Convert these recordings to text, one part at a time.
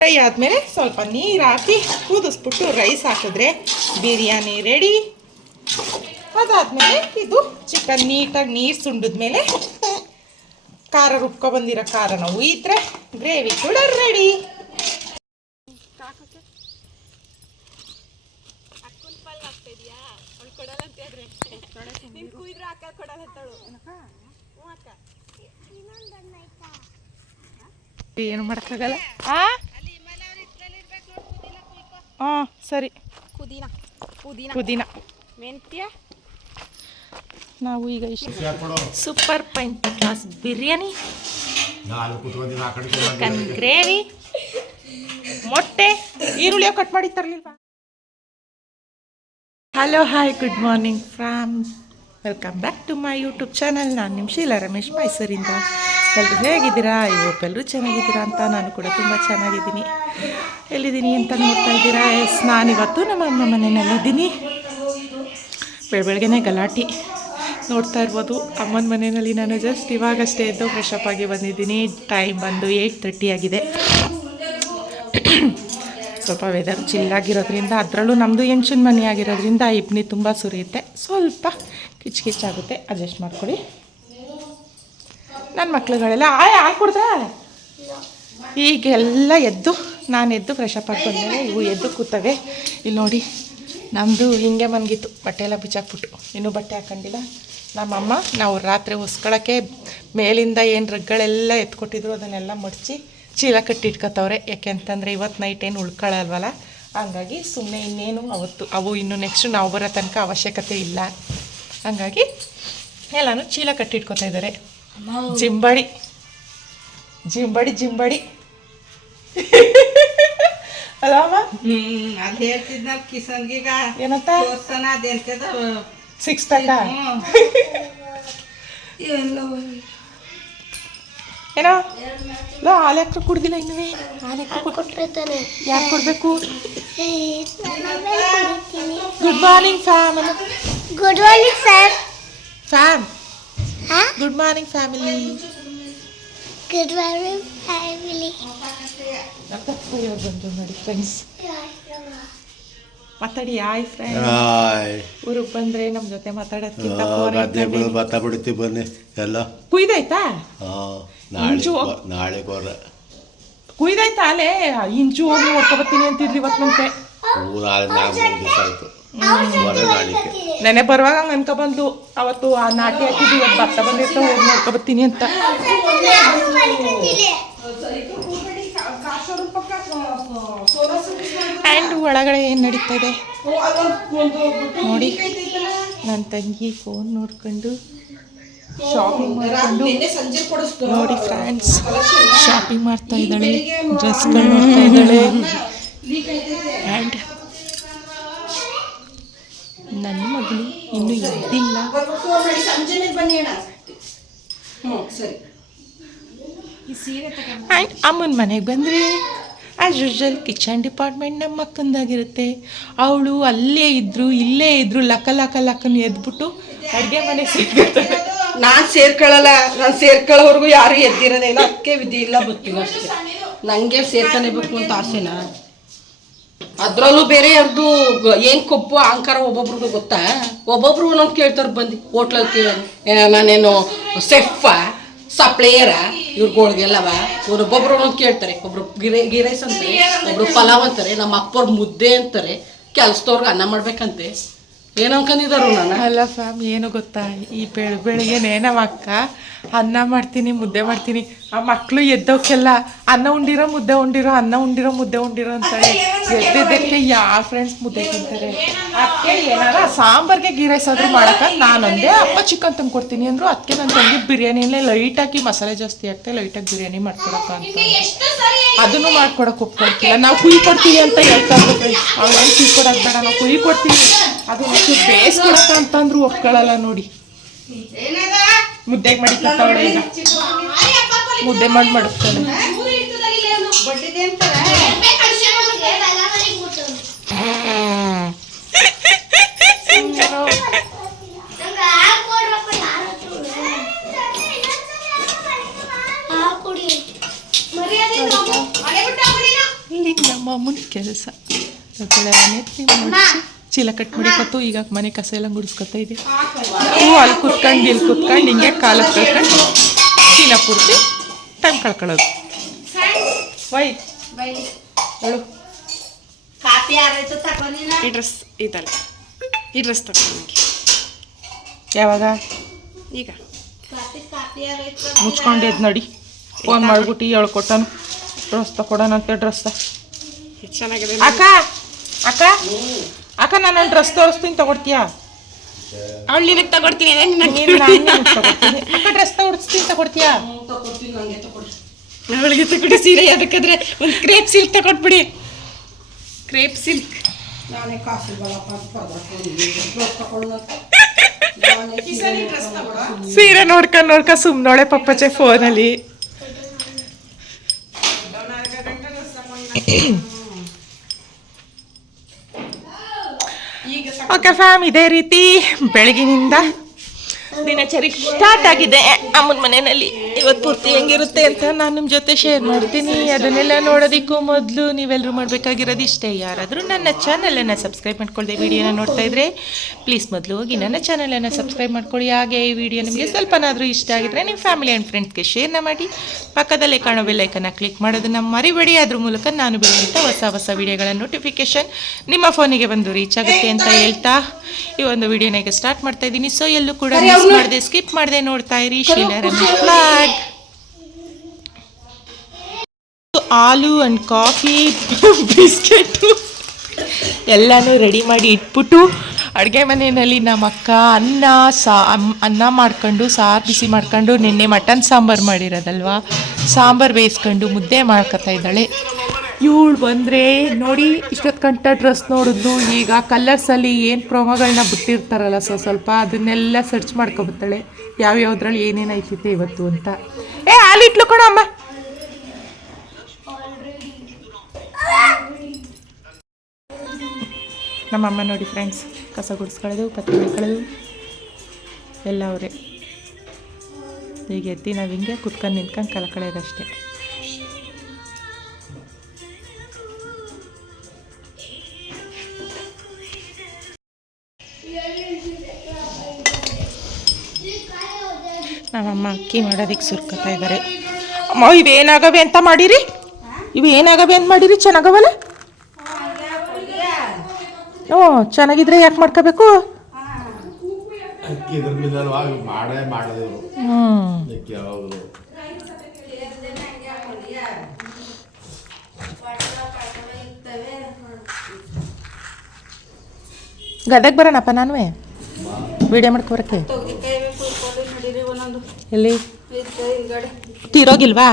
Fry ಆದಮೇಲೆ ಸ್ವಲ್ಪ ನೀರು ಹಾಕಿ ಕುದಿಸ್ಬಿಟ್ಟು ರೈಸ್ ಹಾಕಿದ್ರೆ ಬಿರಿಯಾನಿ ರೆಡಿ ಅದಾದಮೇಲೆ ಇದು ಚಿಕನ್ ನೀಟಾಗಿ ನೀರು ಸುಂಡಿದ್ಮೇಲೆ ಖಾರ ರುಬ್ಕೊ ಬಂದಿರೋ ಖಾರನ ಉಯ್ತ್ರೆ ಗ್ರೇವಿ ಕೂಡ ರೆಡಿ ಏನು ಮಾಡೋಕ್ಕಾಗಲ್ಲ? ಆ? ಹಾಂ ಸರಿ. ಪುದೀನ. ಪುದೀನ. ಪುದೀನ. ಮೆಂತ್ಯ? ನಾವು ಈಗ ಇಷ್ಟು ಸೂಪರ್ ಪೈಂಟ್ ಕ್ಲಾಸ್ ಬಿರಿಯಾನಿ. ನಾನು ಕುತ್ಕೊಂಡಿದ್ದೀನಿ ಕಡೆ ಚಿಕನ್ ಗ್ರೇವಿ. ಮೊಟ್ಟೆ ಈರುಳ್ಳಿ ಕಟ್ ಮಾಡಿ ತರಲಿಲ್ವಾ? Hello hi good morning from welcome back to my YouTube channel ನಾನು ನಿಮ್ಮ ಶೀಲಾ ರಮೇಶ್ ಮೈಸೂರಿಂದ. ಎಲ್ಲರೂ ಹೇಗಿದ್ದೀರಾ? ಇವತ್ತೆಲ್ಲರೂ ಚೆನ್ನಾಗಿದ್ದೀರಾ ಅಂತ ನಾನು ಕೂಡ ತುಂಬ ಚೆನ್ನಾಗಿದ್ದೀನಿ. ಎಲ್ಲಿದ್ದೀನಿ ಅಂತ ನೋಡ್ತಾ ಇದ್ದೀರಾ? ಎಸ್ ನಾನು ಇವತ್ತು ನಮ್ಮ ಅಮ್ಮ ಮನೆಯಲ್ಲಿದ್ದೀನಿ. ಬೆಳ ಬೆಳಗ್ಗೆನೆ ಗಲಾಟೆ. ನೋಡ್ತಾ ಇರ್ಬೋದು, ಅಮ್ಮನ ಮನೆಯಲ್ಲಿ ನಾನು ಜಸ್ಟ್ ಇವಾಗಷ್ಟೇ ಎದ್ದು ಫ್ರೆಶ್ ಅಪ್ ಆಗಿ ಬಂದಿದ್ದೀನಿ. ಟೈಮ್ ಬಂದು ಏಯ್ಟ್ ತರ್ಟಿ ಆಗಿದೆ. ಸ್ವಲ್ಪ ವೆದರ್ ಚಿಲ್ಲಾಗಿರೋದ್ರಿಂದ ಅದರಲ್ಲೂ ನಮ್ಮದು ಎಂಚಿನ ಮನೆ ಆಗಿರೋದ್ರಿಂದ ಇಬ್ನಿ ತುಂಬ ಸುರಿಯುತ್ತೆ. ಸ್ವಲ್ಪ ಕಿಚ್ ಕಿಚ್ಚಾಗುತ್ತೆ ಅಡ್ಜಸ್ಟ್ ಮಾಡ್ಕೊಳ್ಳಿ. ನನ್ನ ಮಕ್ಳುಗಳೆಲ್ಲ, ಆಯ್ ಹಾಲು ಕುಡ್ದ ಈಗೆಲ್ಲ ಎದ್ದು ನಾನು ಎದ್ದು ಫ್ರೆಶ್ ಅಪ್ ಹಾಕೊಂಡೆ ಇವು ಎದ್ದು ಕೂತವೆ. ಇಲ್ಲಿ ನೋಡಿ ನಮ್ಮದು ಹಿಂಗೆ ಮನಗಿತ್ತು. ಬಟ್ಟೆ ಎಲ್ಲ ಬಿಚ್ಚಾಕ್ಬಿಟ್ಟು. ಇನ್ನೂ ಬಟ್ಟೆ ಹಾಕೊಂಡಿಲ್ಲ. ನಮ್ಮಮ್ಮ ನಾವು ರಾತ್ರಿ ಹೊಸ್ಕೊಳಕ್ಕೆ ಮೇಲಿಂದ ಏನು ರಗ್ಗಳೆಲ್ಲ ಎತ್ಕೊಟ್ಟಿದ್ರು ಅದನ್ನೆಲ್ಲ ಮಡಚಿ ಚೀಲ ಕಟ್ಟಿಟ್ಕೊತವ್ರೆ. ಯಾಕೆ ಅಂತಂದರೆ ಇವತ್ತು ನೈಟ್ ಏನು ಉಳ್ಕೊಳ್ಳಲ್ವಲ್ಲ ಹಂಗಾಗಿ ಸುಮ್ಮನೆ ಇನ್ನೇನು ಅವತ್ತು ಅವು ಇನ್ನು ನೆಕ್ಸ್ಟ್ ನಾವು ಬರೋ ತನಕ ಅವಶ್ಯಕತೆ ಇಲ್ಲ. ಹಂಗಾಗಿ ಎಲ್ಲನೂ ಚೀಲ ಕಟ್ಟಿಟ್ಕೊತಾ ಇದ್ದಾರೆ ಜಿಂಬಡಿ. ಜಿಂಬಡಿ ಜಿಂಬಡಿ. ಅಲ್ಲಮ್ಮ ಹ್ಮ್ ಅಲ್ಲಿ ಹೇಳ್ತಿದ್ನ ಕಿಸನ್ಗೀಗ ಏನಂತ ತೋರ್ಸನ ಅದೆಂತದ ಸಿಕ್ಸ್ ಪ್ಯಾಕ ಎಲ್ಲೋ ಏನೋ ಲೋ ಹಾಲು ಯಾಕೆ ಕುಡ್ದಿಲ್ಲ ಇನ್ನೂ ಹಾಲು ಯಾಕೆ ಕೊಟ್ರೆ ಯಾರು ಕೊಡಬೇಕು good morning fam good morning sir fam good morning family good morning family ಬಂದು ನೋಡಿ ಫ್ರೆಂಡ್ಸ್ ಮಾತಾಡಿ ಆಯ್ ಫ್ರೆಂಡ್ ಹಾಯ್. ಊರಿಗೆ ಬಂದ್ರೆ ನಮ್ಮ ಜೊತೆ ಮಾತಾಡೋದಕ್ಕಿಂತ ಗದ್ದೆಗಳು ಭತ್ತ ಬಿಡ್ತೀವಿ ಬನ್ನಿ ಎಲ್ಲ. ಕುಯ್ದಾಯ್ತಾ? ಹಾ ನಾಳೆ ನಾಳೆ ಬರ. ಕುಯ್ದಾಯ್ತಾ ಅಲ್ಲೇ? ಇಂಚು ಹೋಗಿ ನೋಡ್ಕೊಬತ್ತೀನಿ ಅಂತಿದ್ರಿ ಇವತ್ತು ಮುಂಚೆ ನೆನೆ ಬರುವಾಗ ಹಂಗೆ ಅನ್ಕೊ ಬಂದ್ಲು. ಅವತ್ತು ಆ ನಾಟಿ ಹಾಕಿದ್ವಿ ಇವತ್ತು ಭತ್ತ ಬಂದಿರ್ತಾ ಹೋಗಿ ನೋಡ್ಕೊಬತ್ತೀನಿ ಅಂತ. ಆ್ಯಂಡ್ ಒಳಗಡೆ ಏನು ನಡೀತಾ ಇದೆ ನೋಡಿ. ನನ್ನ ತಂಗಿ ಫೋನ್ ನೋಡ್ಕೊಂಡು ಶಾಪಿಂಗ್ ಮಾಡ್ಕೊಂಡು ನೋಡಿ ಫ್ರೆಂಡ್ಸ್ ಶಾಪಿಂಗ್ ಮಾಡ್ತಾ ಇದ್ದಾಳೆ ಡ್ರೆಸ್ಗಳು ನೋಡ್ತಾ ಇದ್ದಾಳೆ. ಆ್ಯಂಡ್ ನನ್ನ ಮಗಳು ಇನ್ನೂ ಎದ್ದಿಲ್ಲ. ಆ್ಯಂಡ್ ಅಮ್ಮನ ಮನೆಗೆ ಬಂದ್ರಿ? ಆ್ಯಸ್ ಯೂಶಲ್ ಕಿಚನ್ ಡಿಪಾರ್ಟ್ಮೆಂಟ್ ನಮ್ಮ ಮಕ್ಕಂದಾಗಿರುತ್ತೆ ಅವಳು ಅಲ್ಲೇ ಇದ್ದರು ಇಲ್ಲೇ ಇದ್ದರು ಲಕ ಲಕ ಲಕ್ಕನ ಎದ್ಬಿಟ್ಟು ಅಡುಗೆ ಮನೆ ಸಿಗುತ್ತೆ ನಾನು ಸೇರ್ಕೊಳ್ಳಲ್ಲ ನಾನು ಸೇರ್ಕೊಳ್ಳೋವರೆಗೂ ಯಾರು ಎದ್ದಿರೋದೇ ಇಲ್ಲ. ಅದಕ್ಕೆ ವಿಧಿ ಇಲ್ಲ ಬರ್ತೀವಿ ಅಷ್ಟೇ. ನಂಗೆ ಸೇರ್ಕೊಲೇಬೇಕು ಅಂತ ಆಸೆನಾ? ಅದ್ರಲ್ಲೂ ಬೇರೆ ಯಾರ್ದು ಏನು ಕೊಬ್ಬು ಅಹಂಕಾರ ಒಬ್ಬೊಬ್ರದ್ದು ಗೊತ್ತಾ? ಒಬ್ಬೊಬ್ರು ಒಂದೊಂದು ಕೇಳ್ತಾರೆ ಬಂದು ಹೋಟ್ಲಲ್ಲಿ ಕೇಳ ನಾನೇನು ಸೆಫ? ಸಪ್ಲೇಯರ ಇವ್ರುಗಳಿಗೆಲ್ಲವ ಇವ್ರು ಒಬ್ಬೊಬ್ರು ಒಂದೊಂದು ಕೇಳ್ತಾರೆ, ಒಬ್ರು ಗಿರೇ ಗಿರೈಸ್ ಅಂತಾರೆ, ಒಬ್ರು ಪಲಾವ್ ಅಂತಾರೆ, ನಮ್ಮ ಅಪ್ಪವ್ರ ಮುದ್ದೆ ಅಂತಾರೆ, ಕೆಲ್ಸದವ್ರಿಗೆ ಅನ್ನ ಮಾಡ್ಬೇಕಂತೆ. ಏನು ಅನ್ಕೊಂಡಿದ್ದಾರು ನಾನು? ಅಲ್ಲ ಫ್ಯಾಮ್ ಏನು ಗೊತ್ತಾ? ಈ ಬೆಳ, ಬೆಳಿಗ್ಗೆನೆ ನಮ್ಮ ಅಕ್ಕ ಅನ್ನ ಮಾಡ್ತೀನಿ, ಮುದ್ದೆ ಮಾಡ್ತೀನಿ. ಆ ಮಕ್ಕಳು ಎದ್ದೋಕೆಲ್ಲ ಅನ್ನ ಉಂಡಿರೋ ಮುದ್ದೆ ಉಂಡಿರೋ ಅನ್ನ ಉಂಡಿರೋ ಮುದ್ದೆ ಉಂಡಿರೋ ಅಂತಾರೆ ಎದ್ದಿದ್ದಕ್ಕೆ ಯಾವ ಫ್ರೆಂಡ್ಸ್ ಮುದ್ದೆ ತಿಂತಾರೆ? ಅದಕ್ಕೆ ಏನಾರ ಸಾಂಬಾರ್ಗೆ ಗೀ ರೈಸ್ ಆದ್ರೂ ಮಾಡಕ್ಕ? ನಾನೊಂದೇ ಅಪ್ಪ ಚಿಕನ್ ತಂದು ಕೊಡ್ತೀನಿ ಅಂದ್ರು ಅದಕ್ಕೆ ನನ್ನ ತಂಗಿ ಬಿರಿಯಾನಿಲೇ ಲೈಟ್ ಹಾಕಿ ಮಸಾಲೆ ಜಾಸ್ತಿ ಹಾಕ್ತೆ ಲೈಟಾಗಿ ಬಿರಿಯಾನಿ ಮಾಡ್ಕೊಡಕ್ಕ ಅಂತ ಅದನ್ನು ಮಾಡ್ಕೊಡಕ್ಕೆ ಒಪ್ಕೊಳ್ತಿಲ್ಲ. ನಾವು ಕುಯ್ ಕೊಡ್ತೀವಿ ಅಂತ ಹೇಳ್ತಾ ಇದ್ರು ಫ್ರೆಂಡ್ಸ್ ಕುಯ್ ಕೊಡೋದು ಬೇಡ ನಾವು ಕುಯ್ ಕೊಡ್ತೀವಿ. ಅದು ಬೇಸ್ ಬೇಯಿಸ್ಕೊಡಕ್ಕ ಅಂತಂದ್ರು ಒಪ್ಕೊಳ್ಳಲ್ಲ ನೋಡಿ. ಮುದ್ದೆಗೆ ಮಡಿಕತ್ತವಳೆ ಈಗ. ಮುದ್ದೆ ಮಾಡಿ ಮಡಗ್ತಾಳೆ ನಮ್ಮಮ್ಮನ ಕೆಲಸ. ಚೀಲ ಕಟ್ ಮಾಡಿಕೊತ್ತು ಈಗ ಮನೆ ಕಸ ಎಲ್ಲ ಗುಡಿಸ್ಕೊತಾ ಇದೆ ನಾವು ಅಲ್ಲಿ ಕುತ್ಕೊಂಡು, ಇಲ್ಲಿ ಕುತ್ಕೊಂಡು, ಹಿಂಗೆ ಕಾಲ ಕಳ್ಕೊಂಡು ಚೀಲ ಪೂರ್ತಿ ಟೈಮ್ ಕಳ್ಕೊಳ್ಳೋದು. ವೈ. ಹೇಳು. ಈ ಡ್ರೆಸ್ ಇದಲ್ಲ. ಈ ಡ್ರೆಸ್ ತಗೊಂಡು ಯಾವಾಗ? ಈಗ. ಮುಚ್ಕೊಂಡಿದ್ದು ನೋಡಿ. ಫೋನ್ ಮಾಡ್ಬಿಟ್ಟು ಹೇಳ್ಕೊಟ್ಟನು ಡ್ರೆಸ್ ತಗೊಡೋಣ ಅಂತ ಡ್ರೆಸ್. ಚೆನ್ನಾಗಿದೆ. ಅಕ್ಕ ಅಕ್ಕ ಅಕ್ಕ ನಾನು ಡ್ರೆಸ್ ತೋರಿಸ್ತೀನಿ ತಗೊಡ್ತೀಯಾ? ಅವಳು ನಿನಗೆ ತಗೊಡ್ತೀನಿ. ಅಕ್ಕ ಡ್ರೆಸ್ ತಗೊಡ್ಸ್ತೀನಿ ತಗೊಡ್ತೀಯಾ? ಅವಳಿಗೆ ತಗೊಡಿ ಸೀರೆ ಅದಕ್ಕಾದ್ರೆ ಒಂದು ಕ್ರೇಪ್ ಸಿಲ್ಕ್ ತಗೊಟ್ಬಿಡಿ ಕ್ರೇಪ್ ಸಿಲ್ಕ್ ನಾನೇ ನಾನೇ ಸೀರೆ ನೋಡ್ಕ ಸೀರೆ ನೋಡ್ಕೊಂಡು ನೋಡ್ಕ ಸುಮ್ಮನೋಳೆ ಪಪ್ಪಚ್ಚೆ ಫೋನಲ್ಲಿ ಓಕೆ ಫ್ಯಾಮ್ ಇದೇ ರೀತಿ ಬೆಳಗಿನಿಂದ ದಿನಚರಿ ಸ್ಟಾರ್ಟ್ ಆಗಿದೆ. ಅಮ್ಮನ ಮನೆಯಲ್ಲಿ ಇವತ್ತು ಪೂರ್ತಿ ಹೆಂಗಿರುತ್ತೆ ಅಂತ ನಾನು ನಿಮ್ಮ ಜೊತೆ ಶೇರ್ ಮಾಡ್ತೀನಿ. ಅದನ್ನೆಲ್ಲ ನೋಡೋದಕ್ಕೂ ಮೊದಲು ನೀವೆಲ್ಲರೂ ಮಾಡಬೇಕಾಗಿರೋದು ಇಷ್ಟೇ. ಯಾರಾದರೂ ನನ್ನ ಚಾನಲನ್ನು ಸಬ್ಸ್ಕ್ರೈಬ್ ಮಾಡ್ಕೊಳ್ಳದೆ ವಿಡಿಯೋನ ನೋಡ್ತಾ ಇದ್ರೆ ಪ್ಲೀಸ್ ಮೊದಲು ಹೋಗಿ ನನ್ನ ಚಾನಲನ್ನು ಸಬ್ಸ್ಕ್ರೈಬ್ ಮಾಡ್ಕೊಳ್ಳಿ. ಹಾಗೆ ಈ ವಿಡಿಯೋ ನಿಮಗೆ ಸ್ವಲ್ಪನಾದರೂ ಇಷ್ಟ ಆಗಿದ್ರೆ ನಿಮ್ಮ ಫ್ಯಾಮಿಲಿ ಆ್ಯಂಡ್ ಫ್ರೆಂಡ್ಸ್ಗೆ ಶೇರ್ನ ಮಾಡಿ. ಪಕ್ಕದಲ್ಲೇ ಕಾಣೋ ಬೆಲ್ಲೈಕನ್ನ ಕ್ಲಿಕ್ ಮಾಡೋದನ್ನ ಮರಿಬೇಡಿ. ಅದ್ರ ಮೂಲಕ ನಾನು ಬೆಳೆಯುವಂಥ ಹೊಸ ಹೊಸ ವಿಡಿಯೋಗಳ ನೋಟಿಫಿಕೇಶನ್ ನಿಮ್ಮ ಫೋನಿಗೆ ಬಂದು ರೀಚ್ ಆಗುತ್ತೆ ಅಂತ ಹೇಳ್ತಾ ಈ ಒಂದು ವಿಡಿಯೋನ ಈಗ ಸ್ಟಾರ್ಟ್ ಮಾಡ್ತಾ ಇದ್ದೀನಿ. ಸೊ ಎಲ್ಲೂ ಕೂಡ ಮಿಸ್ ಮಾಡದೆ ಸ್ಕಿಪ್ ಮಾಡಿದೆ ನೋಡ್ತಾ ಇರಿ ಶೀಲಾ ರಮೇಶ್ ಫ್ಲಾಗ್ ಹಾಲು ಆ್ಯಂಡ್ ಕಾಫಿ ಬಿಸ್ಕೆಟ್ ಎಲ್ಲಾನು ರೆಡಿ ಮಾಡಿ ಇಟ್ಬಿಟ್ಟು ಅಡುಗೆ ಮನೆಯಲ್ಲಿ ನಮ್ಮ ಅಕ್ಕ ಅನ್ನ ಸಾ ಅನ್ನ ಮಾಡ್ಕೊಂಡು, ಸಾರು ಬಿಸಿ ಮಾಡ್ಕೊಂಡು, ನಿನ್ನೆ ಮಟನ್ ಸಾಂಬಾರು ಮಾಡಿರೋದಲ್ವಾ? ಸಾಂಬಾರು ಬೇಯಿಸ್ಕೊಂಡು ಮುದ್ದೆ ಮಾಡ್ಕೊತಾ ಇದ್ದಾಳೆ. ಇವಳು ಬಂದರೆ, ನೋಡಿ ಇಷ್ಟೊತ್ತು ಕಂಟ ಡ್ರೆಸ್ ನೋಡಿದ್ಲು. ಈಗ ಕಲರ್ಸಲ್ಲಿ ಏನು ಪ್ರೊಮೋಗಳನ್ನ ಬಿಟ್ಟಿರ್ತಾರಲ್ಲ ಸೊ ಸ್ವಲ್ಪ ಅದನ್ನೆಲ್ಲ ಸರ್ಚ್ ಮಾಡ್ಕೊಬತ್ತಾಳೆ. ಯಾವ್ಯಾವ್ದ್ರಲ್ಲಿ ಏನೇನು ಐತಿತ್ತೆ ಇವತ್ತು ಅಂತ. ಏ ಹಾಲಿಟ್ಲು ಕೊಡ ಅಮ್ಮ. ನಮ್ಮಮ್ಮ ನೋಡಿ ಫ್ರೆಂಡ್ಸ್ ಕಸ ಗುಡಿಸ್ಕೊಳ್ಳೋದು, ಪತ್ತೆ ಮಾಡ್ಕೊಳ್ಳೋದು ಎಲ್ಲ ಅವರೇ. ಈಗ ಎದ್ದು ನಾವು ಹಿಂಗೆ ಕುತ್ಕೊಂಡು ನಿಂತ್ಕೊಂಡು ಕಲ್ಕೊಳ್ಳೋದಷ್ಟೇ ನಮ್ಮಮ್ಮ ಅಕ್ಕಿ ಮಾಡೋದಕ್ಕೆ ಸುರ್ಕೊತಾ ಇದ್ದಾರೆ ಅಮ್ಮ, ಇವೇನಾಗವೆ ಅಂತ ಮಾಡಿರಿ? ಇವು ಏನಾಗವೆ ಅಂತ ಮಾಡಿರಿ, ಚೆನ್ನಾಗವಲ್ಲ? ಹ್ಞೂ ಚೆನ್ನಾಗಿದ್ರೆ ಯಾಕೆ ಮಾಡ್ಕೋಬೇಕು? ಗದಗ ಬರೋಣಪ್ಪ ನಾನು ವಿಡಿಯೋ ಮಾಡ್ಕೊಬರಕ್ಕೆ? ಎಲ್ಲಿ? ತೀರೋಗಿಲ್ವಾ?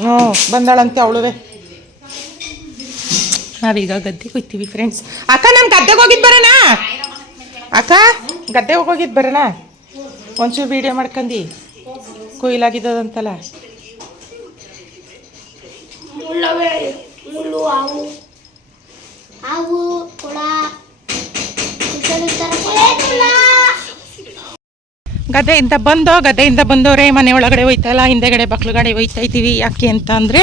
ಹ್ಞೂ. ಬಂದಾಳಂತೆ ಅವಳುವೆ. ನಾವೀಗ ಗದ್ದೆಗೆ ಹೋಗ್ತೀವಿ ಫ್ರೆಂಡ್ಸ್ ಅಕ್ಕ ನಾನು ಗದ್ದೆಗೆ ಹೋಗಿದ್ದು ಬರೋಣ? ಅಕ್ಕ ಗದ್ದೆಗೆ ಹೋಗಿದ್ದು ಬರೋಣ? ಒಂಚೂರು ವಿಡಿಯೋ ಮಾಡ್ಕಂದು ಕೊಯ್ಲಾಗಿದ್ದದಂತಲ್ಲ. ಹಾವು. ಗದ್ದೆಯಿಂದ ಬಂದೋ ಗದ್ದೆಯಿಂದ ಬಂದವರೇ ಮನೆ ಒಳಗಡೆ ಹೋಯ್ತಲ್ಲ, ಹಿಂದೆಗಡೆ ಬಕ್ಲುಗಡೆ ಹೋಯ್ತಾ ಇದ್ದೀವಿ. ಯಾಕೆ ಅಂತ ಅಂದರೆ,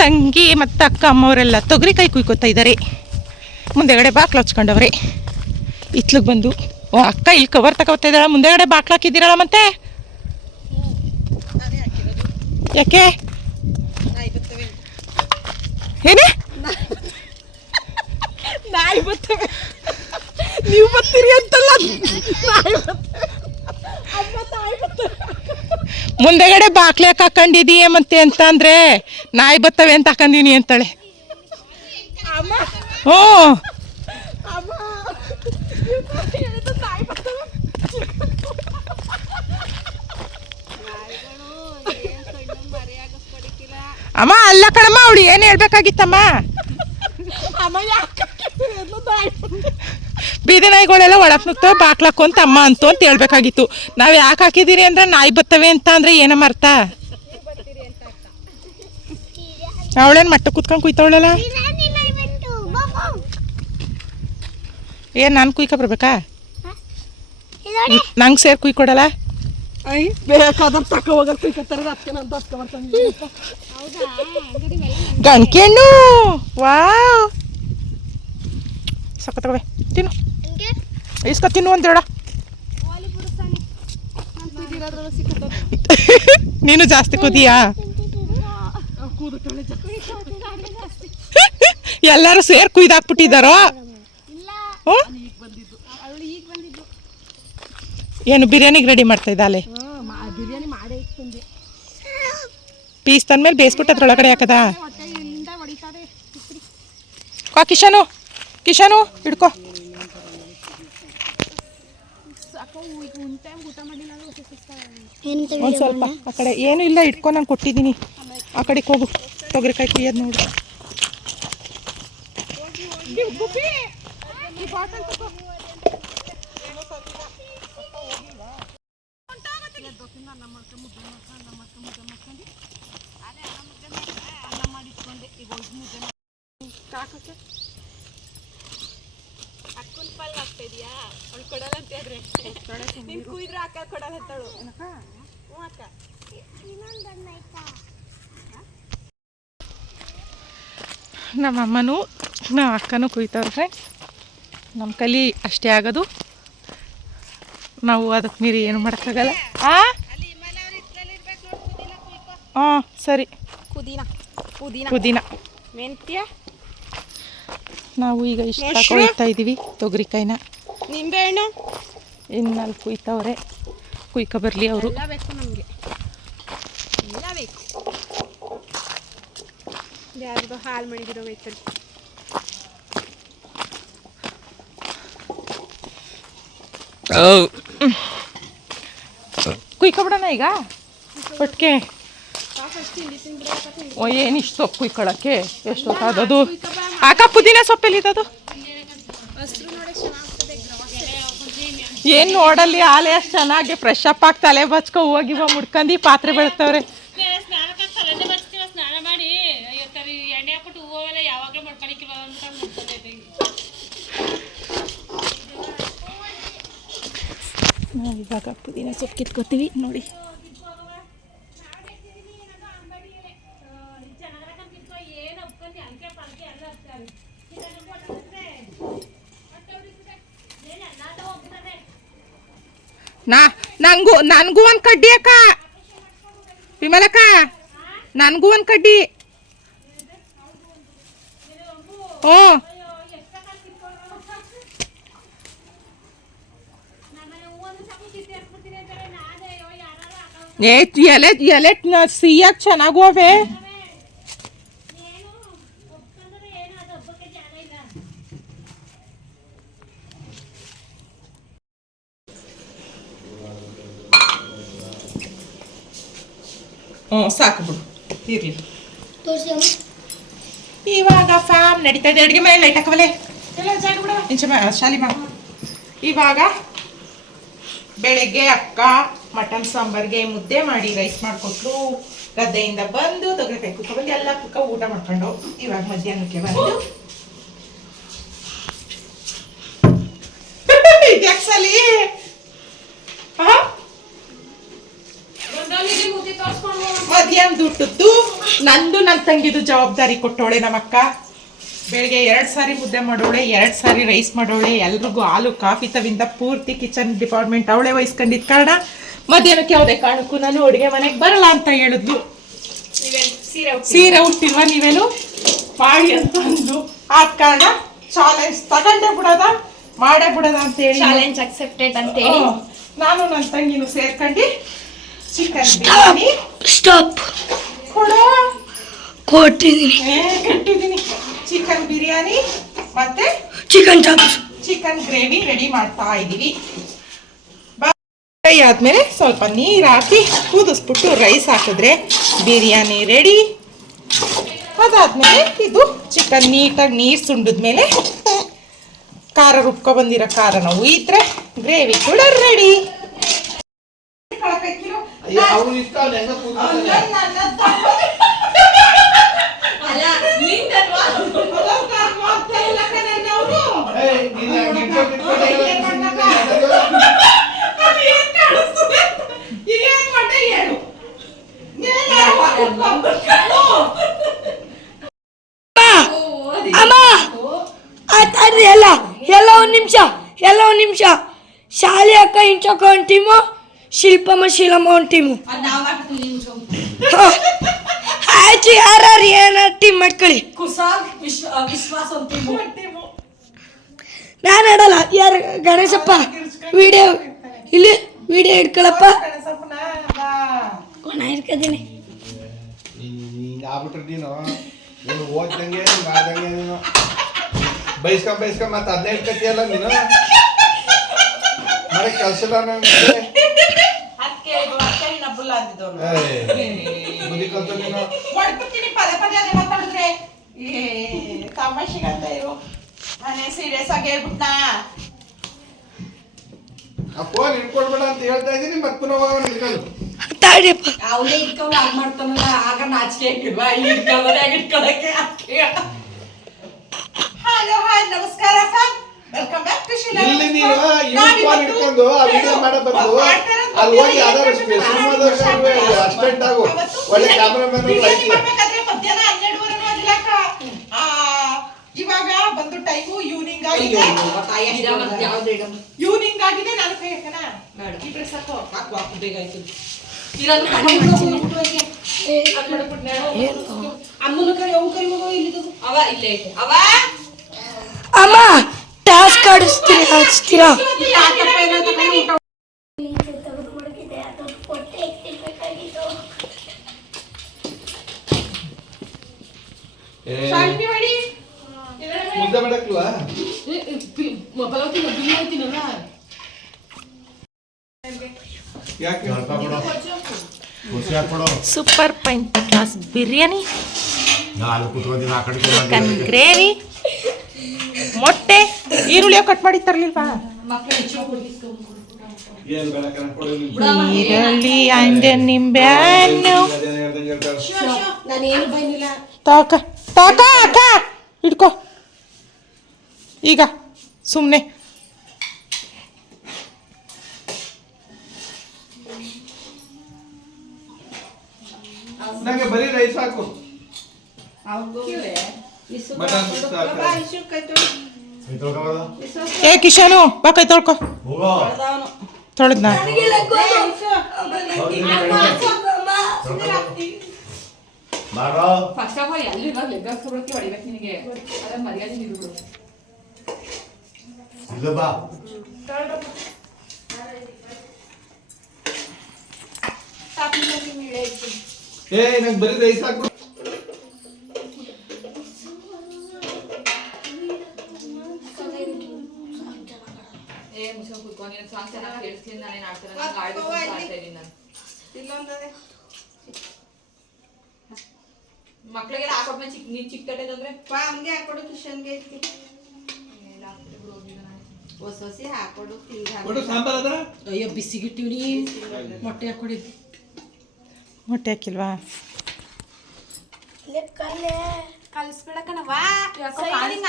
ತಂಗಿ ಮತ್ತು ಅಕ್ಕ ಅಮ್ಮವರೆಲ್ಲ ತೊಗರಿಕಾಯಿ ಕುಯ್ಕೋತಾ ಇದ್ದಾರೆ. ಮುಂದೆಗಡೆ ಬಾಕ್ಲು ಹಚ್ಕೊಂಡವ್ರೆ. ಇತ್ಲಿಗೆ ಬಂದು, ಓ, ಅಕ್ಕ ಇಲ್ಲಿ ಕವರ್ ತಗೋತಾ ಇದ್ದಾಳ. ಮುಂದೆಗಡೆ ಬಾಕ್ಲು ಹಾಕಿದ್ದೀರಲ್ಲ ಮತ್ತೆ? ಯಾಕೆ? ಏನೇ? ನಾಯಿ ಬರ್ತವೆ ನೀವು ಬರ್ತೀರಿ ಅಂತಲ್ಲ. ನಾಯಿ ಮುಂದೆಗಡೆ ಬಾಕ್ಲೆ ಯಾಕೆ ಹಾಕೊಂಡಿದೀಯ ಮತ್ತೆ ಅಂತ ಅಂದ್ರೆ ನಾಯಿ ಬತ್ತವೆ ಅಂತ ಹಾಕಂದೀನಿ ಅಂತಾಳೆ. ಹ್ಞೂ. ಅಮ್ಮ. ಅಲ್ಲ ಕಣಮ್ಮ ಅವಳು ಏನು ಹೇಳ್ಬೇಕಾಗಿತ್ತಮ್ಮ? ಬೀದಿ ನಾಯಿಗಳೆಲ್ಲ ಒಳಕ್ ನುಗ್ತವೆ ಬಾಕ್ಲಾಕೊಂತ ಅಮ್ಮ ಅಂತ ಅಂತ ಹೇಳ್ಬೇಕಾಗಿತ್ತು. ನಾವು ಯಾಕೆ ಹಾಕಿದೀರಿ ಅಂದ್ರೆ ನಾಯಿ ಬರ್ತವೆ ಅಂತ ಅಂದ್ರೆ ಏನಮ್ಮ ಅರ್ಥ? ಅವಳೇನ್ ಮಟ್ಟ ಕುತ್ಕೊಂಡ್ ಕುಯ್ತವಳಲ್ಲ? ಏನು ನಾನು ಕುಯ್ಕ ಬರ್ಬೇಕಾ? ನಂಗೆ ಸೇರಿ ಕುಯ್ಕೊಡಲ್ಲ ಐ ವಾವ್! ಸಕ್ಕ ತಗೋವೆ ತಿನ್ನು. ಇಸ್ಕ ತಿನ್ನು ಅಂತೇಳ ನೀನು ಜಾಸ್ತಿ ಕುದಿಯಾ? ಎಲ್ಲರೂ ಸೇರ್ ಕುಯ್ದಾಕ್ಬಿಟ್ಟಿದ್ದಾರೋ ಏನು ಬಿರಿಯಾನಿಗೆ ರೆಡಿ ಮಾಡ್ತಾ ಇದ್ದ ಅಲ್ಲೇ? ಬಿರಿಯಾನಿ ಮಾಡೇ ಇಟ್ಕೊಂಡೆ ಪೀಸ್ ತಂದ್ಮೇಲೆ ಬೇಯಿಸ್ಬಿಟ್ಟು ಅದ್ರೊಳಗಡೆ ಹಾಕದ? ಇಲ್ಲಿಂದ ಹೊಡಿತಾರೆ ಕಾ ಕಿಶನು ಹಿಡ್ಕೋ. ಒಂದು ಸ್ವಲ್ಪ ಆ ಕಡೆ ಏನು ಇಲ್ಲ ಇಟ್ಕೊ ನಾನು ಕೊಟ್ಟಿದ್ದೀನಿ ಆ ಕಡೆಗೆ ಹೋಗು. ತೊಗರಿಕಾಯಿ ಕುಯ್ಯೋದು ನೋಡು. ನಮ್ಮ ಅಮ್ಮನೂ ನಮ್ಮ ಅಕ್ಕನೂ ಕುಯ್ತವ್ರೆ ನಮ್ಮ ಕಲಿ ಅಷ್ಟೇ ಆಗೋದು. ನಾವು ಅದಕ್ಕೆ ಮೀರಿ ಏನು ಮಾಡೋಕ್ಕಾಗಲ್ಲ. ಆ? ಹಾಂ ಸರಿ. ಪುದೀನ ಪುದೀನ. ಪುದೀನ. ಮೆಂತ್ಯ ನಾವು ಈಗ ಇಷ್ಟ ತಗೊಳ್ತಾ ಇದ್ದೀವಿ ತೊಗರಿಕಾಯಿನ ನಿಂಬೆಹಣ್ಣು ಇನ್ನಲ್ಲಿ ಕುಯ್ತವ್ರೆ ಕುಯ್ಕೊ ಬರಲಿ ಅವರು ಎಲ್ಲ ಬೇಕು ನಮಗೆ ಎಲ್ಲ ಬೇಕು ಯಾರ್ದು ಹಾಲು ಮಡಿದಿರೋ ಬೇಕಲ್ಲಿ ಕುಯ್ಕೊಬಿಡೋಣ ಈಗ ಒಟ್ಟಿಗೆ ಓ ಏನಿಷ್ಟು ಸೊಪ್ಪು ಕುಯ್ಕೊಳಕ್ಕೆ ಎಷ್ಟೊತ್ತಾದದು ಆಕ ಪುದೀನ ಸೊಪ್ಪೆಲ್ಲಿದ್ದದು ಏನು ನೋಡಲ್ಲಿ, ಆಲೆ ಅಷ್ಟು ಚೆನ್ನಾಗಿ ಫ್ರೆಶ್ ಅಪ್ ಆಗಿ ತಲೆ ಬಚ್ಕೊ ಹೋಗಿ ಬಾ ಮುಡ್ಕಂಡು ಪಾತ್ರೆ ಬೆಳ್ತವ್ರೆ. ಇವಾಗ ಪುದೀನ ಸೊಪ್ಪು ಕಿತ್ಕೋತೀವಿ ನೋಡಿ. ನಾ, ನಂಗೂ, ನನಗೂ ಒಂದು ಕಡ್ಡಿ ಅಕ್ಕ. ವಿಮಲಕ್ಕ, ನನಗೂ ಒಂದು ಕಡ್ಡಿ. ಹ್ಞೂ ಏ, ಎಲೆ ಎಲೆ ಸಿಯ್ಯಾಕ ಚೆನ್ನಾಗೂ ಅವೆ. ಹ್ಞೂ ಸಾಕು ಬಿಡು. ಇರಲಿ. ಇವಾಗ ಫ್ಯಾಮ್ ನಡೀತಾ ಇದೆ. ಅಡುಗೆ ಮನೆ ಲೈಟ್ ಹಾಕವಲೆ? ಇಂಚ ಶಾಲಿ ಮಾ ಇವಾಗ ಬೆಳಿಗ್ಗೆ ಅಕ್ಕ ಮಟನ್ ಸಾಂಬಾರ್ಗೆ ಮುದ್ದೆ ಮಾಡಿ ರೈಸ್ ಮಾಡಿಕೊಟ್ರು. ಗದ್ದೆಯಿಂದ ಬಂದು ತೊಗರಿಕಾಯಿ ಕುಕ್ಕ ಬಂದು ಎಲ್ಲ ಕುಕ್ಕ ಊಟ ಮಾಡ್ಕೊಂಡು ಇವಾಗ ಮಧ್ಯಾಹ್ನಕ್ಕೆ ಬಂದು ನಂದು ನನ್ನ ತಂಗಿದು ಜವಾಬ್ದಾರಿ ಕೊಟ್ಟವಳೆ ನಮ್ಮಕ್ಕ. ಬೆಳಿಗ್ಗೆ ಎರಡು ಸಾರಿ ಮುದ್ದೆ ಮಾಡೋಳೆ ಎರಡು ಸಾರಿ ರೈಸ್ ಮಾಡೋಳೆ ಎಲ್ರಿಗೂ ಹಾಲು ಕಾಫಿ ತವಿಂದ ಪೂರ್ತಿ ಕಿಚನ್ ಡಿಪಾರ್ಟ್ಮೆಂಟ್ ಅವಳೇ ವಹಿಸ್ಕೊಂಡಿದ್ದ ಕಾರಣ ಮಧ್ಯಾಹ್ನಕ್ಕೆ ಯಾವುದೇ ಕಾರಣಕ್ಕೂ ನಾನು ಅಡುಗೆ ಮನೆಗೆ ಬರಲ್ಲ ಅಂತ ಹೇಳಿದ್ಲು. ಸೀರೆ ಉಟ್ಟಿಲ್ವಾ? ನೀವೇನು ಮಾಡಿ ಅಂತ ಅಂದು ಆದ ಕಾರಣ ಚಾಲೆಂಜ್ ತಗೊಂಡೆ ಬಿಡೋದ ಮಾಡೇ ಬಿಡೋದ ಅಂತ ಹೇಳಿ. ಚಾಲೆಂಜ್ ಅಕ್ಸೆಪ್ಟೆಡ್ ಅಂತ ಹೇಳಿ. ನಾನು ನನ್ನ ತಂಗಿನೂ ಸೇರ್ಕೊಂಡು ಚಿಕನ್ ಬಿರಿಯಾನಿ. ಸ್ಟಾಪ್ ಕೊಡೋ. ಕೊಟ್ಟಿದ್ದೀನಿ. ಚಿಕನ್ ಬಿರಿಯಾನಿ ಮತ್ತೆ chicken chops chicken gravy ready ಮಾಡ್ತಾ ಇದ್ದೀವಿ. ಫ್ರೈ ಆದ್ಮೇಲೆ ಸ್ವಲ್ಪ ನೀರು ಹಾಕಿ ಕುದಿಸ್ಬಿಟ್ಟು ರೈಸ್ ಹಾಕಿದ್ರೆ ಬಿರಿಯಾನಿ ರೆಡಿ. ಅದಾದ್ಮೇಲೆ ಇದು ಚಿಕನ್ ನೀಟಾಗಿ ನೀರು ಸುಂಡಿದ್ಮೇಲೆ ಖಾರ ರುಬ್ಕೊ ಬಂದಿರೋ ನಾವು ಇದ್ರೆ ಗ್ರೇವಿ ಕೂಡ ರೆಡಿ. ಅಯ್ಯೋ ಅವ್ನು ಇಷ್ಟ ಎಲ್ಲ ಎಲ್ಲ ನಿಮಿಷ ಎಲ್ಲ ಒಂದು ನಿಮಿಷ. ಶಾಲೆ ಅಕ್ಕ ಇಂಚಕ್ಕ ಶಿಲ್ಪಮ್ಮ ಶೀಲಮ್ಮ ಒಂದು ಟೀಮು ಆಯ್ತು ಯಾರು ಏನ ಟೀಮ್ ಮಾಡ್ಕೊಳ್ಳಿ ನಾನು ಆಡಲ್ಲ ಯಾರು ಗಣೇಶಪ್ಪ ವಿಡಿಯೋ ಇಲ್ಲಿ ವಿಡಿಯೋ ಹಿಡ್ಕೊಳಪ್ಪ ಕೊಣ ಹಿಡ್ಕೊತೀನಿ ನೀನು ಆಗ್ಬಿಟ್ರೆ ನೀನು. ನೀನು ಓದ್ದಂಗೆ ಮಾಡ್ದಂಗೆ ನೀನು. ಬೈಸ್ಕೊಂಡ್ ಬೈಸ್ಕೊಂಡ್ ಮತ್ತೆ ಹದಿನೈದು ಕಟ್ಟಿಯಲ್ಲ ನೀನು. ಮನೆ ಕೆಲಸ ಇಲ್ಲ ನಂಗೆ ಬುದ್ಧಿ ಕಲ್ತು ನೀನು ಹೊಡ್ಬಿಡ್ತೀನಿ ಪದೇ ಪದೇ ಅದೇ ಮಾತಾಡಿದ್ರೆ. ಏ ತಮಾಷೆಗಂತ ಇರು ನಾನೇ ಸೀರಿಯಸ್ ಆಗಿ ಹೇಳ್ಬಿಟ್ನಾ? ಆ ಫೋನ್ ಅಂತ ಹೇಳ್ತಾ ಇದ್ದೀನಿ ಮತ್ತೆ ಪುನಃ ಹೋಗೋಣ ಇಟ್ಕೊಂಡು ತಾಡಿಯಪ್ಪ ಅವನೇ ಇಟ್ಕೊಂಡು ಆಗ ಮಾಡ್ತಾನಲ್ಲ ಆಗ ನಾಚಿಕೆ ಆಗಿಲ್ವಾ? ಇಲ್ಲಿ ಇಟ್ಕೊಂಡ್ರೆ ಇಟ್ಕೊಳಕ್ಕೆ ಹಲೋ ಹಾಯ್ ನಮಸ್ಕಾರ ವೆಲ್ಕಮ್ ಬ್ಯಾಕ್ ಟು ಶಿಲಾ ಇಲ್ಲಿ ಇಟ್ಕೊಂಡು ಆ ವಿಡಿಯೋ ಮಾಡಬೇಕು ಅಲ್ಲಿ ಹೋಗಿ ಅದರ ಅಸ್ಟೆಂಟ್ ಆಗು. ಒಳ್ಳೆ ಕ್ಯಾಮ್ರಾಮನ್ ಲೈಟ್ ಮಧ್ಯಾಹ್ನ ಹನ್ನೆರಡುವರೆನೂ ಆಗಿಲ್ಲ ಆ, ಇವಾಗ ಬಂದು ಟೈಮು ಈವ್ನಿಂಗ್ ಆಗಿದೆ. ಈವ್ನಿಂಗ್ ಆಗಿದೆ ನಾನು ಕೈ ಬೇಡ. ಇಬ್ರೆ ಸಾಕು ಹಾಕು. ಹಾಕು ಬೇಗ ಆಯ್ತು. ಇರೋದು ಅಮ್ಮನ ಕರಿ ಅವು ಕರಿ ಹೋಗೋ ಇಲ್ಲಿದ್ದು. ಅವ ಇಲ್ಲೇ ಐತೆ. ಅವ? ಅಮ್ಮ! ಟಾಸ್ಕ್ ಆಡಿಸ್ತೀರಾ ಹಚ್ತೀರಾ ಮುದ್ದೆ super paint class biryani chicken gravy ಮೊಟ್ಟೆ ಈರುಳ್ಳಿ ಕಟ್ ಮಾಡಿ ತರ್ಲಿಲ್ವಾ? ಈರುಳ್ಳಿ ಅಂಡ್ ನಿಂಬೆ ಹಣ್ಣು. ತಾಕ ತಾಕ ಅಕ್ಕ ಹಿಡ್ಕೊ. ಈಗ ಸುಮ್ಮನೆ ನನಗೆ ಬರೀ ರೈಸ್ ಹಾಕು ಏ ಕಿಶನು ಬಾ ಕೈ ತೊಳ್ಕೊ ತೊಳೆದ್ನಾ ಫಸ್ಟ್ ಆಫ್ ಆಲ್ ಎಲ್ಲಿರೋ ಲೆಗ್ ಹಾಕ್ಸ್ಕೊಳಕ್ಕೆ ಹೊಡಿಬೇಕು ನಿನಗೆ ಅದ್ರ ಮರ್ಯಾದೆ ನಿಲ್ಬಿಡು ಏ ನಂಗೆ ಬರೀ ರೈಸ್ ಹಾಕು ಏ ಮುಸ್ಕೊಂಡು ಕೂತ್ಕೊಂಡು ನೀನು ಸಾಂಗ್ ಚೆನ್ನಾಗಿ ಕೇಳಿಸ್ತೀನಿ ನಾನೇನು ಆಡ್ತಾರೆ ನಾನು ಆಡ್ಬೇಕು ಅಂತ ಆಡ್ತಾ ಇದ್ದೀನಿ ನಾನು ಮಕ್ಳಿಗೆಲ್ಲ ಹಾಕೊಟ್ಮೇಲೆ ಚಿಕ್ಕ ನೀನು ಚಿಕ್ಕ ತಟ್ಟೆ ತಂದ್ರೆ ಹಂಗೆ ಹಾಕೊಡು ಕಿಶನ್ಗೆ ಐತಿ ಹೊಸ ಹೊಸಿ ಹಾಕೊಡು ಒಟ್ಟು ಸಾಂಬಾರ್ ಅದ ಅಯ್ಯೋ ಬಿಸಿಗಿಟ್ಟಿವ್ರಿ ಮೊಟ್ಟೆ ಹಾಕೊಡಿದ್ದು ಮೊಟ್ಟೆ ಹಾಕಿಲ್ವಾ? ಕಲಿಸ್ಬೇಡ ಕಣವಾ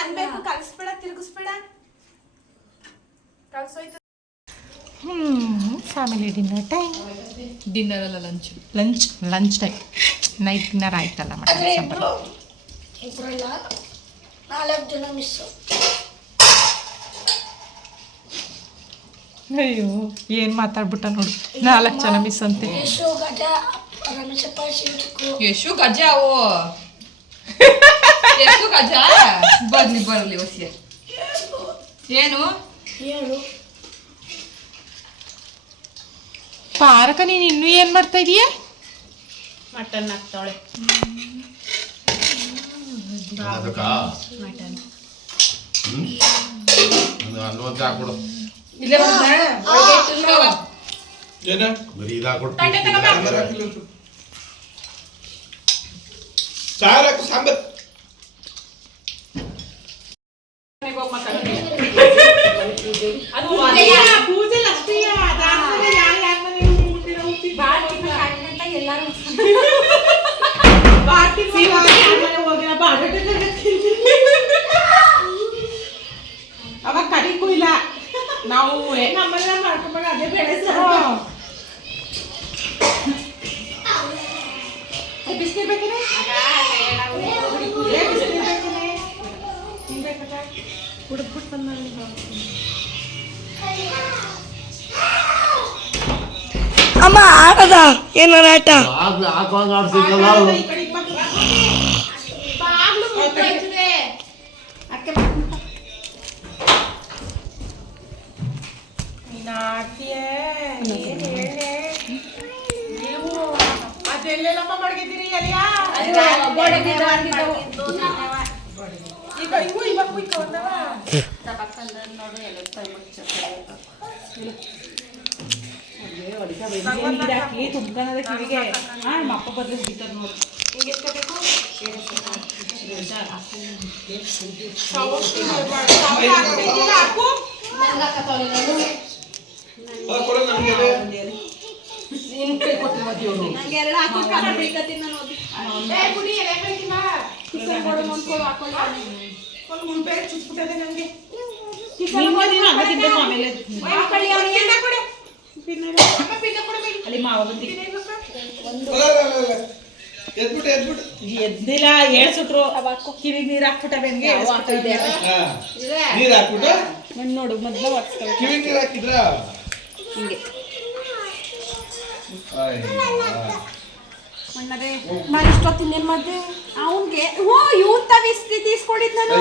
ಅನ್ಬೇಕು ಕಲಿಸ್ಬೇಡ ತಿರುಗಿಸ್ಬೇಡ. ಕಲ್ಸೋಯ್ತು. ಹ್ಞೂ ಫ್ಯಾಮಿಲಿ ಡಿನ್ನರ್ ಟೈಮ್ ಡಿನ್ನರ್ ಅಲ್ಲ lunch lunch lunch time night dinner ಆಯ್ತಲ್ಲ ಮಟನ್ ಸಾಂಬಾರು. ನಾಲ್ಕು ಜನ ಮಿಸ್ಸು ಅಯ್ಯೋ ಏನು ಮಾತಾಡ್ಬಿಟ್ಟ ನೋಡು. ನಾಲ್ಕು ಜನ ಮಿಸ್ ಅಂತೆ ಯಶು ಗಜ ರಮೇಶಪ್ಪ ಶಿವಚಿಕ್ಕು ಎಷ್ಟು ಗಜ ಅವು ಎಷ್ಟು ಗಜ? ಬರ್ಲಿ ಬರ್ಲಿ ಹೊಸಿಯ ಏನು? ಏಳು ಪಾರಕ ನೀನು ಇನ್ನೂ ಏನು ಮಾಡ್ತಾ ಇದೀಯ? ಮಟನ್ ಹಾಕ್ತಾವಳೆ ಅನ್ನೋದು ಹಾಕ್ಬಿಡು. ಇಲ್ಲೇ ಬಂದ? ಏನ? ಬರೀ ಇದಾಕೊಟ್ಟು ಸಾರ್ ಸಾಂಬಾರ್. Pengaruh. ತುಂಬ್ಕೊಳ್ಳೋದ ಕಿವಿಗೆ. ಹಾ ನಮ್ಮ ಅಪ್ಪ ಬದಲು ಬಿಟ್ಟಾರ ನೋಡಿ. ಹಿಂಗೆ ನಮ್ಗೆ ನಿನ್ ಕೈ ಕೊಟ್ಟಿರುವ ದೇವ್ರು. ನೀನು ನೀನು ಅನ್ನ ತಿನ್ಬೇಕು. ಆಮೇಲೆ ಅಲ್ಲಿ ಮಾವ ಬಂದಿ ಎದ್ದಿಲ್ಲ ಹೇಳ್ಸುಟ್ರು ಕಿವಿಗೆ ನೀರು ಹಾಕ್ಬಿಟ್ಟ ಬೆನ್ಗೆ ನೀರು ಹಾಕ್ಬಿಟ್ಟು ನೋಡು ಮೊದ್ಲು ಕಿವಿ ನೀರ್ ಹಾಕಿದ್ರ? ಹಿಂಗೆ. ನಾನು ಇಷ್ಟೊತ್ತು ಇನ್ನೇನ್ ಮಾಡ್ದೆ? ಅವನ್ಗೆ ಓ ಇವನ್ ತಾವ ತೀಸ್ಕೊಂಡಿದ್ ನಾನು.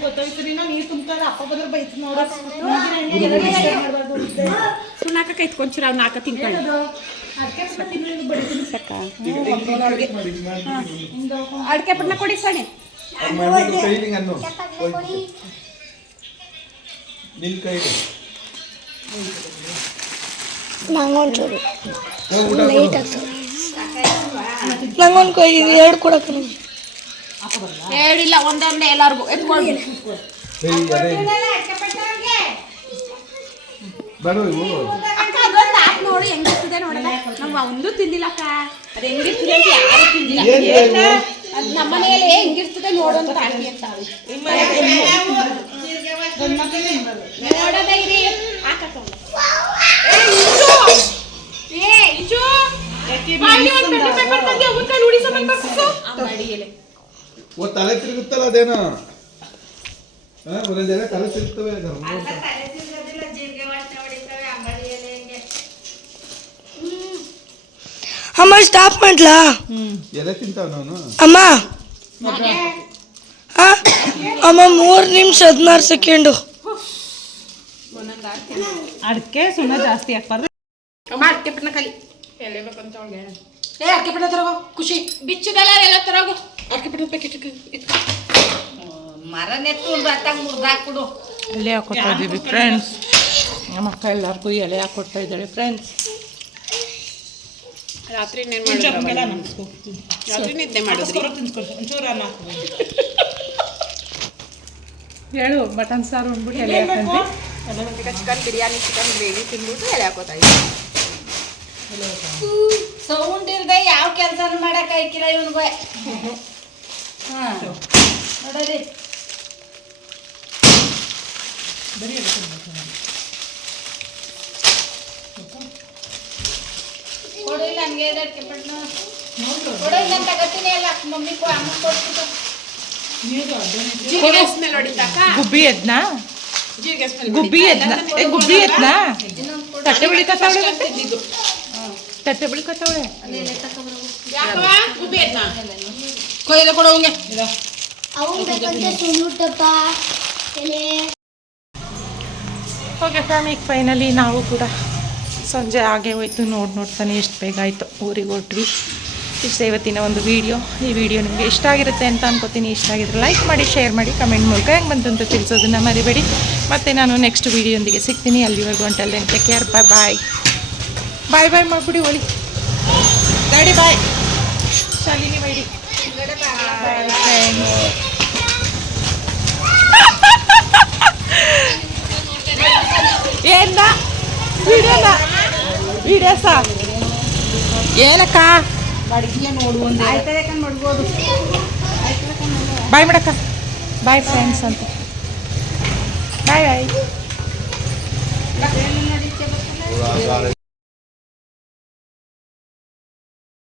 ಗೊತ್ತಾಯ್ತು ನೀನು ನೀರು ತುಂಬ್ತಾರೆ ಅಪ್ಪ ಬಂದ್ರೆ ಬೈತು ನೋಡು. ಸುನಾಕ ಕೈತ್ಕೊಂಚಿರ ಅವ್ನ ನಾಕ ತಿನ್ಕೊಂಡು ಅಡ್ಕೆ ಪಟ್ನ ಕೊಡಿ ಸಣೆ ನಿನ್ ಕೈಲಿ ನಂಗೊಂಚೂರು. ಲೈಟ್ ಆಗ್ತದೆ ನಂಗೊಂದು ಕೊಯ್ ಎರಡು ಕೊಡಕ್ಕೆ ಹೇಳಿಲ್ಲ ಒಂದೊಂದೇ ಎಲ್ಲಾರ್ಗು. ಇವು? ಅಕ್ಕ ಅದೊಂದು ಆಪ್ ನೋಡಿ ಹೆಂಗಿರ್ತದೆ ನೋಡಲ್ಲ ನಾವು ಒಂದು ತಿಂದಿಲ್ಲ ಅಕ್ಕ. ಅದು ಹೆಂಗಿರ್ತದೆ ಅಂತ ಯಾರು ತಿಂದಿಲ್ಲ. ಅದು ನಮ್ಮ ಮನೆಯಲ್ಲಿ ಹೆಂಗಿರ್ತದೆ ನೋಡೋಣ ಅಂತ ಹಾಕಿ ಅಂತ. ನೋಡೋದೇ ಇರಿ. ಓ ತಲೆ ತಿರುಗುತ್ತಲ್ಲ ಅದೇನೋ? ತಲೆ ತಿರುಗ್ತವೆ. ಅಮ್ಮ ಸ್ಟಾಪ್ ಮಾಡ್ಲಾ? ಎಲೆ ತಿಂತಾವ ನಾನು? ಅಮ್ಮ? ಅಮ್ಮ ಮೂರು ನಿಮಿಷ ಹದಿನಾರು ಸೆಕೆಂಡು ಅದಕ್ಕೆ ಸುಣ್ಣ ಜಾಸ್ತಿ ಹಾಕ್ಬಾರ್ದು ಅಮ್ಮ ಅಡ್ಕೆ ಪಟ್ನ ಕಲಿ. ಏ ಅಡಿಕೆ ಪಟ್ಟ ತರಗೋ ಖುಷಿ. ಬಿಚ್ಚುದಲ್ಲ ಎಲ್ಲ ತರೋಗು. ಅರ್ಕೆ ಪಟ್ಟ ಪ್ಯಾಕೆಟ್ ಎಲೆ ಹಾಕೊಡ್ತಾ ಇದ್ದೀವಿ ಫ್ರೆಂಡ್ಸ್ ನಮ್ಮ ಅಕ್ಕ ಎಲ್ಲರಿಗೂ ಎಲೆ ಹಾಕೊಡ್ತಾ ಇದ್ದಾಳೆ ಫ್ರೆಂಡ್ಸ್ ರಾತ್ರಿ ರಾತ್ರಿ ನಿದ್ದೆ ಮಾಡಿದ್ರಿ? ಹೇಳು ಮಟನ್ ಸಾರು ಅಂದ್ಬಿಟ್ಟು ಎಲೆ ಹಾಕೊಂಡ್ವಿ. ಈಗ ಚಿಕನ್ ಬಿರಿಯಾನಿ ಚಿಕನ್ ಗ್ರೇವಿ ತಿಂದ್ಬಿಟ್ಟು ಎಲೆ ಹಾಕೋತಾ ಇದ್ದೀನಿ ಸೌಂಡ್ ಇಲ್ದೆ ಯಾವ ಕೆಲಸನೂ ಮಾಡಕ್ ಆಯ್ಕಿಲ್ಲ ಇವನ್ಗೆ ಹಾ ನೋಡರಿ ಕೊಡಿಲ್ಲ ಹಂಗೆ ಅದಕ್ಕೆ ಪಟ್ನ ಕೊಡಿಲ್ಲ ತಗತೀನಿ ಅಲ್ಲ ಮಮ್ಮಿ ಕೊ ಅಮ್ಮ ಕೊಡ್ತಿದ್ದ ಜೀರಿಗೆ ಸ್ಮೆಲ್ ಹೊಡಿತಾಕ ಗುಬ್ಬಿ ಎದ್ನಾ ಜೀರಿಗೆ ಸ್ಮೆಲ್ ಗುಬ್ಬಿ ಎದ್ನಾ ಏ ಗುಬ್ಬಿ ಎದ್ನಾ ತಟ್ಟೆ ಬಳಿಕತ್ತವಳೆ ತಟ್ಟೆ ಕೊಯ್ಲೆ ಕೊಡು ಅವಂಗೆ ಓಕೆ ಫ್ಯಾಮಿ ಫೈನಲಿ ನಾವು ಕೂಡ ಸಂಜೆ ಹಾಗೆ ಹೋಯ್ತು. ನೋಡಿ ನೋಡ್ತಾನೆ ಎಷ್ಟು ಬೇಗ ಆಯಿತು. ಊರಿಗೆ ಹೊರಟ್ವಿ. ಇಷ್ಟೇ ಇವತ್ತಿನ ಒಂದು ವಿಡಿಯೋ ಈ ವಿಡಿಯೋ ನಿಮಗೆ ಇಷ್ಟ ಆಗಿರುತ್ತೆ ಅಂತ ಅನ್ಕೋತೀನಿ. ಇಷ್ಟ ಆಗಿದ್ರೆ ಲೈಕ್ ಮಾಡಿ ಶೇರ್ ಮಾಡಿ ಕಮೆಂಟ್ ಮೂಲಕ ಹೆಂಗೆ ಬಂತಂತ ತಿಳಿಸೋದನ್ನ ಮರಿಬೇಡಿ. ಮತ್ತು ನಾನು ನೆಕ್ಸ್ಟ್ ವೀಡಿಯೊಂದಿಗೆ ಸಿಗ್ತೀನಿ. ಅಲ್ಲಿವರೆಗೂ ಅಂಟಲ್ ಅಂತ ಕೇರ್ ಬಾಯ್ ಬಾಯ್ ಬಾಯ್ ಬಾಯ್ ಮಾಡಿಬಿಡಿ ಒಳಿ ಗಾಡಿ ಬಾಯ್ ಶಾಲಿನಿ ಬೈಡಿ. ಏನ ವಿಡಿಯೋನ ವಿಡಿಯೋ ಏನಕ್ಕ? ಬಾಯ್ ಮಾಡಕ್ಕ. ಬಾಯ್ ಫ್ರೆಂಡ್ಸ್ ಅಂತ. ಬಾಯ್ ಬಾಯ್ ಹುಳ, ಗಾಳಿ.